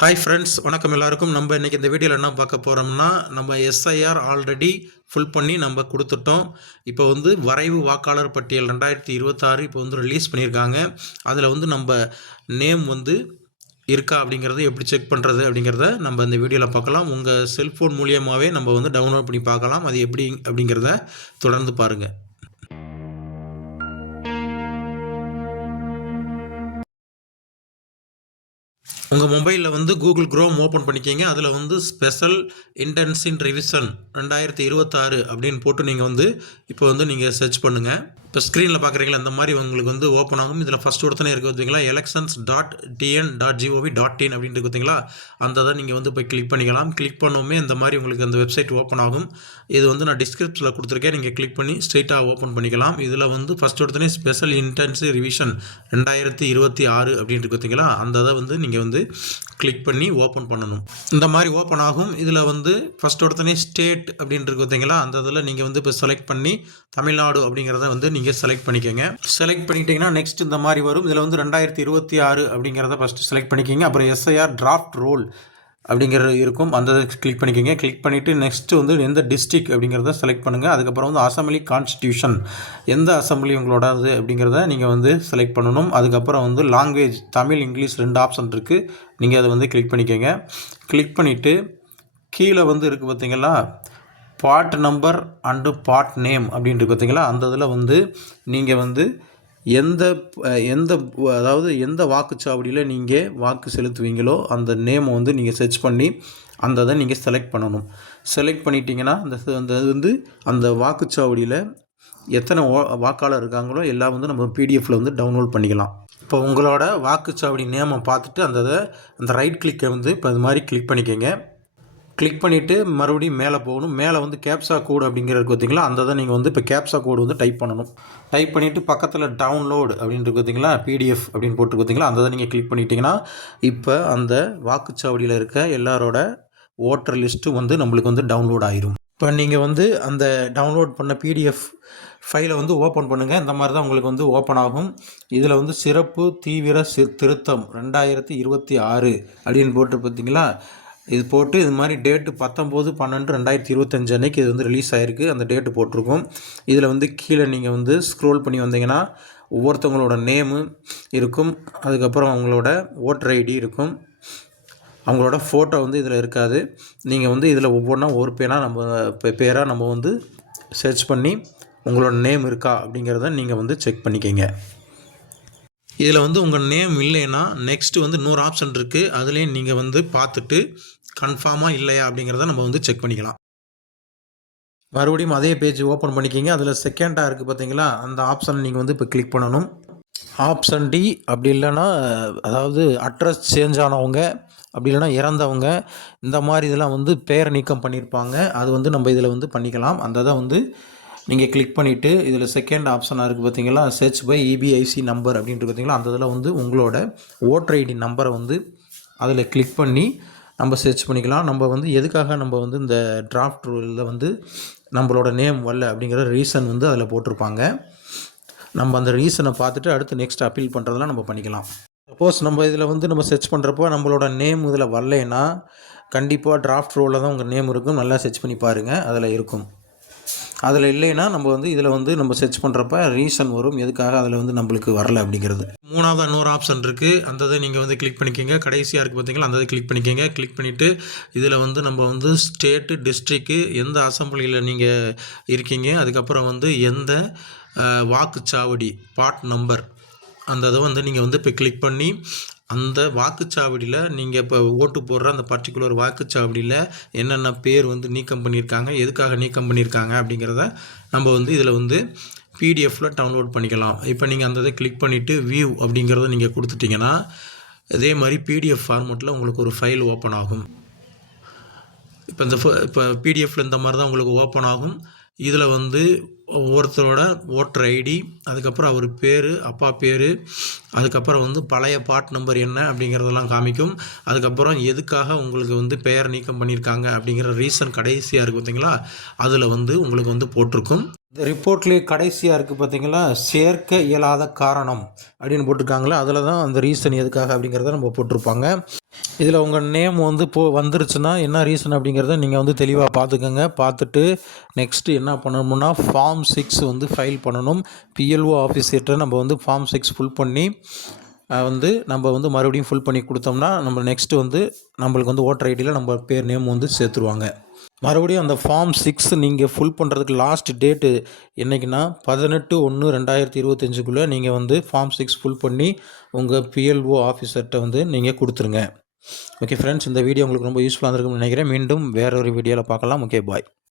Hi friends வணக்கம் எல்லாருக்கும். நம்ம இன்றைக்கி இந்த வீடியோவில் என்ன பார்க்க போகிறோம்னா நம்ம எஸ்ஐஆர் ஆல்ரெடி ஃபுல் பண்ணி நம்ம கொடுத்துட்டோம். இப்போ வந்து வரைவு வாக்காளர் பட்டியல் ரெண்டாயிரத்தி இருபத்தாறு இப்போ வந்து ரிலீஸ் பண்ணியிருக்காங்க. அதில் வந்து நம்ம நேம் வந்து இருக்கா அப்படிங்கிறத எப்படி செக் பண்ணுறது அப்படிங்கிறத நம்ம இந்த வீடியோவில் பார்க்கலாம். உங்கள் செல்ஃபோன் மூலியமாகவே நம்ம வந்து டவுன்லோட் பண்ணி பார்க்கலாம். அது எப்படி அப்படிங்கிறத தொடர்ந்து பாருங்கள் உங்கள் மொபைலில் வந்து கூகுள் க்ரோம் ஓப்பன் பண்ணிக்கிங்க. அதில் வந்து ஸ்பெஷல் இன்டென்சின் ரிவிஷன் ரெண்டாயிரத்தி இருபத்தாறு அப்படின்னு போட்டு நீங்கள் வந்து இப்போ வந்து நீங்கள் சர்ச் பண்ணுங்கள் இப்போ ஸ்க்ரீனில் பார்க்குறீங்களா இந்த மாதிரி உங்களுக்கு வந்து ஓப்பன் ஆகும். இதில் ஃபஸ்ட் ஒருத்தனே இருக்குது பார்த்தீங்களா elections dot TN dot GOV dot in அப்படின்ட்டு பார்த்தீங்களா? அந்த இதை நீங்கள் வந்து போய் கிளிக் பண்ணிக்கலாம். கிளிக் பண்ணவுமே இந்த மாதிரி உங்களுக்கு அந்த வெப்சைட் ஓப்பன் ஆகும். இது வந்து நான் டிஸ்கிரிப்ஷனில் கொடுத்துருக்கேன். நீங்கள் கிளிக் பண்ணி ஸ்ட்ரெயிட்டாக ஓப்பன் பண்ணிக்கலாம். இதில் வந்து ஃபஸ்ட் ஒருத்தனே ஸ்பெஷல் இன்டென்சிவ் ரிவிஷன் ரெண்டாயிரத்தி இருபத்தி ஆறு அப்படின்ட்டு பார்த்தீங்களா? அந்த இதை வந்து நீங்கள் வந்து கிளிக் பண்ணி ஓப்பன் பண்ணணும். இந்த மாதிரி ஓப்பன் ஆகும். இதில் வந்து ஃபஸ்ட் ஒருத்தனே ஸ்டேட் அப்படின்ட்டு பார்த்தீங்களா? அந்த இதில் நீங்கள் வந்து இப்போ செலக்ட் பண்ணி தமிழ்நாடு அப்படிங்கிறத வந்து நீங்கள் செலக்ட் பண்ணிக்கோங்க. செலக்ட் பண்ணிட்டீங்கன்னா நெக்ஸ்ட் இந்த மாதிரி வரும். இதில் வந்து ரெண்டாயிரத்தி இருபத்தி ஆறு அப்படிங்கிறத ஃபஸ்ட்டு செலக்ட் பண்ணிக்கோங்க. அப்புறம் எஸ்ஐஆர் டிராஃப்ட் ரோல் அப்படிங்கிறது இருக்கும். அந்த கிளிக் பண்ணிக்கோங்க. கிளிக் பண்ணிவிட்டு நெக்ஸ்ட்டு வந்து எந்த டிஸ்ட்ரிக் அப்படிங்கிறத செலக்ட் பண்ணுங்கள் அதுக்கப்புறம் வந்து அசம்பிளி கான்ஸ்டியூஷன் எந்த அசம்பிளி உங்களோடது அப்படிங்கிறத நீங்கள் வந்து செலக்ட் பண்ணணும். அதுக்கப்புறம் வந்து லாங்குவேஜ் தமிழ் இங்கிலீஷ் ரெண்டு ஆப்ஷன் இருக்குது நீங்கள் அதை வந்து கிளிக் பண்ணிக்கோங்க. கிளிக் பண்ணிவிட்டு கீழே வந்து இருக்குது பார்த்தீங்களா? Part number and part name அப்படின்ட்டு பார்த்தீங்களா? அந்த இதில் வந்து நீங்கள் வந்து எந்த எந்த அதாவது எந்த வாக்குச்சாவடியில் நீங்கள் வாக்கு செலுத்துவீங்களோ அந்த நேமை வந்து நீங்கள் சர்ச் பண்ணி அந்த இதை நீங்கள் செலக்ட் பண்ணணும். செலக்ட் பண்ணிட்டீங்கன்னா அந்த அந்த இது வந்து அந்த வாக்குச்சாவடியில் எத்தனை வாக்காளர் இருக்காங்களோ எல்லாம் வந்து நம்ம பிடிஎஃப்பில் வந்து டவுன்லோட் பண்ணிக்கலாம். இப்போ உங்களோட வாக்குச்சாவடி நேமை பார்த்துட்டு அந்த இதை அந்த ரைட் கிளிக்கை வந்து இப்போ அது மாதிரி கிளிக் பண்ணிக்கோங்க. கிளிக் பண்ணிவிட்டு மறுபடியும் மேலே போகணும். மேலே வந்து கேப்சா கோடு அப்படிங்கிறது பார்த்தீங்களா அந்த தான் நீங்கள் வந்து இப்போ கேப்சா கோடு வந்து டைப் பண்ணணும். டைப் பண்ணிவிட்டு பக்கத்தில் டவுன்லோடு அப்படின்ட்டு பார்த்தீங்களா பிடிஎஃப் அப்படின்னு போட்டு பார்த்தீங்களா அந்த தான் நீங்கள் கிளிக் பண்ணிட்டீங்கன்னா இப்போ அந்த வாக்குச்சாவடியில் இருக்க எல்லாரோட ஓட்டர் லிஸ்ட்டு வந்து நம்மளுக்கு வந்து டவுன்லோட் ஆயிரும். இப்போ நீங்கள் வந்து அந்த டவுன்லோட் பண்ண பிடிஎஃப் ஃபைலை வந்து ஓப்பன் பண்ணுங்கள் இந்த மாதிரி தான் உங்களுக்கு வந்து ஓப்பன் ஆகும். இதில் வந்து சிறப்பு தீவிர சி திருத்தம் ரெண்டாயிரத்தி இருபத்தி ஆறு அப்படின்னு போட்டு பார்த்தீங்களா இது போட்டு இது மாதிரி டேட்டு பத்தொம்போது பன்னெண்டு ரெண்டாயிரத்தி இருபத்தஞ்சு அன்னைக்கு இது வந்து ரிலீஸ் ஆகிருக்கு அந்த டேட்டு போட்டிருக்கோம். இதில் வந்து கீழே நீங்கள் வந்து ஸ்க்ரோல் பண்ணி வந்தீங்கன்னா ஒவ்வொருத்தவங்களோட நேமு இருக்கும். அதுக்கப்புறம் அவங்களோட ஓட்டர் ஐடி இருக்கும். அவங்களோட ஃபோட்டோ வந்து இதில் இருக்காது. நீங்கள் வந்து இதில் ஒவ்வொன்றா ஒரு பேனாக நம்ம பேராக நம்ம வந்து சர்ச் பண்ணி உங்களோட நேம் இருக்கா அப்படிங்கிறத நீங்கள் வந்து செக் பண்ணிக்கோங்க. இதில் வந்து உங்கள் நேம் இல்லைன்னா நெக்ஸ்ட்டு வந்து நூறு ஆப்ஷன் இருக்குது அதுலேயும் நீங்கள் வந்து பார்த்துட்டு கன்ஃபார்மாக இல்லையா அப்படிங்கிறத நம்ம வந்து செக் பண்ணிக்கலாம். மறுபடியும் அதே பேஜ் ஓப்பன் பண்ணிக்கிங்க. அதில் செகண்டாக இருக்குது பார்த்தீங்களா அந்த ஆப்ஷன் நீங்கள் வந்து இப்போ கிளிக் பண்ணணும். ஆப்ஷன் டி அப்படி இல்லைன்னா அதாவது அட்ரஸ் சேஞ்ச் ஆனவங்க அப்படி இல்லைன்னா இறந்தவங்க இந்த மாதிரி இதெல்லாம் வந்து பேர் நீக்கம் பண்ணியிருப்பாங்க அது வந்து நம்ம இதில் வந்து பண்ணிக்கலாம். அந்த தான் வந்து நீங்கள் கிளிக் பண்ணிவிட்டு இதில் செகண்ட் ஆப்ஷனாக இருக்குது பார்த்தீங்களா சர்ச் பை இபிஐசி நம்பர் அப்படின்ட்டு பார்த்தீங்களா அந்த இதில் வந்து உங்களோட ஓட்டர் ஐடி நம்பரை வந்து அதில் கிளிக் பண்ணி நம்ம சர்ச் பண்ணிக்கலாம். நம்ம வந்து எதுக்காக நம்ம வந்து இந்த டிராஃப்ட் ரூலில் வந்து நம்மளோட நேம் வரல அப்படிங்கிற ரீசன் வந்து அதில் போட்டிருப்பாங்க. நம்ம அந்த ரீசனை பார்த்துட்டு அடுத்து நெக்ஸ்ட் அப்பீல் பண்ணுறதெல்லாம் நம்ம பண்ணிக்கலாம். சப்போஸ் நம்ம இதில் வந்து நம்ம சர்ச் பண்ணுறப்போ நம்மளோட நேம் இதில் வரலைன்னா கண்டிப்பாக டிராஃப்ட் ரோலில் தான் உங்கள் நேம் இருக்கும். நல்லா சர்ச் பண்ணி பாருங்கள் அதில் இருக்கும். அதில் இல்லைன்னா நம்ம வந்து இதில் வந்து நம்ம சர்ச் பண்ணுறப்ப ரீசன் வரும். எதுக்காக அதில் வந்து நம்மளுக்கு வரல அப்படிங்கிறது. மூணாவது இன்னொரு ஆப்ஷன் இருக்குது அந்த இதை நீங்கள் வந்து கிளிக் பண்ணிக்கோங்க. கடைசியாக இருக்குது பார்த்தீங்களா அந்த இதை கிளிக் பண்ணிக்கோங்க. கிளிக் பண்ணிவிட்டு இதில் வந்து நம்ம வந்து ஸ்டேட்டு டிஸ்ட்ரிக்கு எந்த அசம்பிளியில் நீங்கள் இருக்கீங்க? அதுக்கப்புறம் வந்து எந்த வாக்குச்சாவடி பாட் நம்பர் அந்த இதை வந்து நீங்கள் வந்து இப்போ கிளிக் பண்ணி அந்த வாக்குச்சாவடியில் நீங்கள் இப்போ ஓட்டு போடுற அந்த பர்டிகுலர் வாக்குச்சாவடியில் என்னென்ன பேர் வந்து நீக்கம் பண்ணியிருக்காங்க எதுக்காக நீக்கம் பண்ணியிருக்காங்க அப்படிங்கிறத நம்ம வந்து இதில் வந்து பிடிஎஃப்பில் டவுன்லோட் பண்ணிக்கலாம். இப்போ நீங்கள் அந்த இதை கிளிக் பண்ணிவிட்டு வியூ அப்படிங்கிறத நீங்கள் கொடுத்துட்டிங்கன்னா இதே மாதிரி பிடிஎஃப் ஃபார்மெட்டில் உங்களுக்கு ஒரு ஃபைல் ஓப்பன் ஆகும். இப்போ இந்த இப்போ பிடிஎஃப்பில் இந்த மாதிரி தான் உங்களுக்கு ஓப்பன் ஆகும். இதில் வந்து ஒவ்வொருத்தரோட ஓட்டர் ஐடி அதுக்கப்புறம் அவர் பேர் அப்பா பேர் அதுக்கப்புறம் வந்து பழைய பாட் நம்பர் என்ன அப்படிங்கிறதெல்லாம் காமிக்கும். அதுக்கப்புறம் எதுக்காக உங்களுக்கு வந்து பெயர் நீக்கம் பண்ணியிருக்காங்க அப்படிங்கிற ரீசன் கடைசியாக இருக்குது பார்த்தீங்களா அதில் வந்து உங்களுக்கு வந்து போட்டிருக்கும். இந்த ரிப்போர்ட்லேயே கடைசியாக இருக்குது பார்த்தீங்களா சேர்க்க இயலாத காரணம் அப்படின்னு போட்டிருக்காங்களே அதில் தான் அந்த ரீசன் எதுக்காக அப்படிங்கிறத நம்ம போட்டிருப்பாங்க. இதில் உங்கள் நேம் வந்து போ வந்துருச்சுன்னா என்ன ரீசன் அப்படிங்கிறத நீங்கள் வந்து தெளிவாக பார்த்துக்கோங்க பார்த்துட்டு நெக்ஸ்ட்டு என்ன பண்ணணும்னா ஃபார்ம் சிக்ஸ் வந்து ஃபைல் பண்ணணும். பிஎல்ஓ ஆஃபீஸர்கிட்ட நம்ம வந்து ஃபார்ம் சிக்ஸ் ஃபுல் பண்ணி வந்து நம்ம வந்து மறுபடியும் ஃபுல் பண்ணி கொடுத்தோம்னா நம்ம நெக்ஸ்ட்டு வந்து நம்மளுக்கு வந்து ஓட்டர் ஐடியில் நம்ம பேர் நேம் வந்து சேர்த்துருவாங்க. மறுபடியும் அந்த ஃபார்ம் சிக்ஸ் நீங்கள் ஃபுல் பண்ணுறதுக்கு லாஸ்ட் டேட்டு என்னைக்குன்னா பதினெட்டு ஒன்று ரெண்டாயிரத்தி இருபத்தஞ்சுக்குள்ளே நீங்கள் வந்து ஃபார்ம் சிக்ஸ் ஃபுல் பண்ணி உங்கள் பிஎல்ஓ ஆஃபீஸர்கிட்ட வந்து நீங்கள் கொடுத்துருங்க. ஓகே ஃப்ரெண்ட்ஸ் இந்த வீடியோ உங்களுக்கு ரொம்ப யூஸ்ஃபுல்லாக இருந்திருக்கும்னு நினைக்கிறேன். மீண்டும் வேற ஒரு வீடியோவில் பார்க்கலாம். Okay bye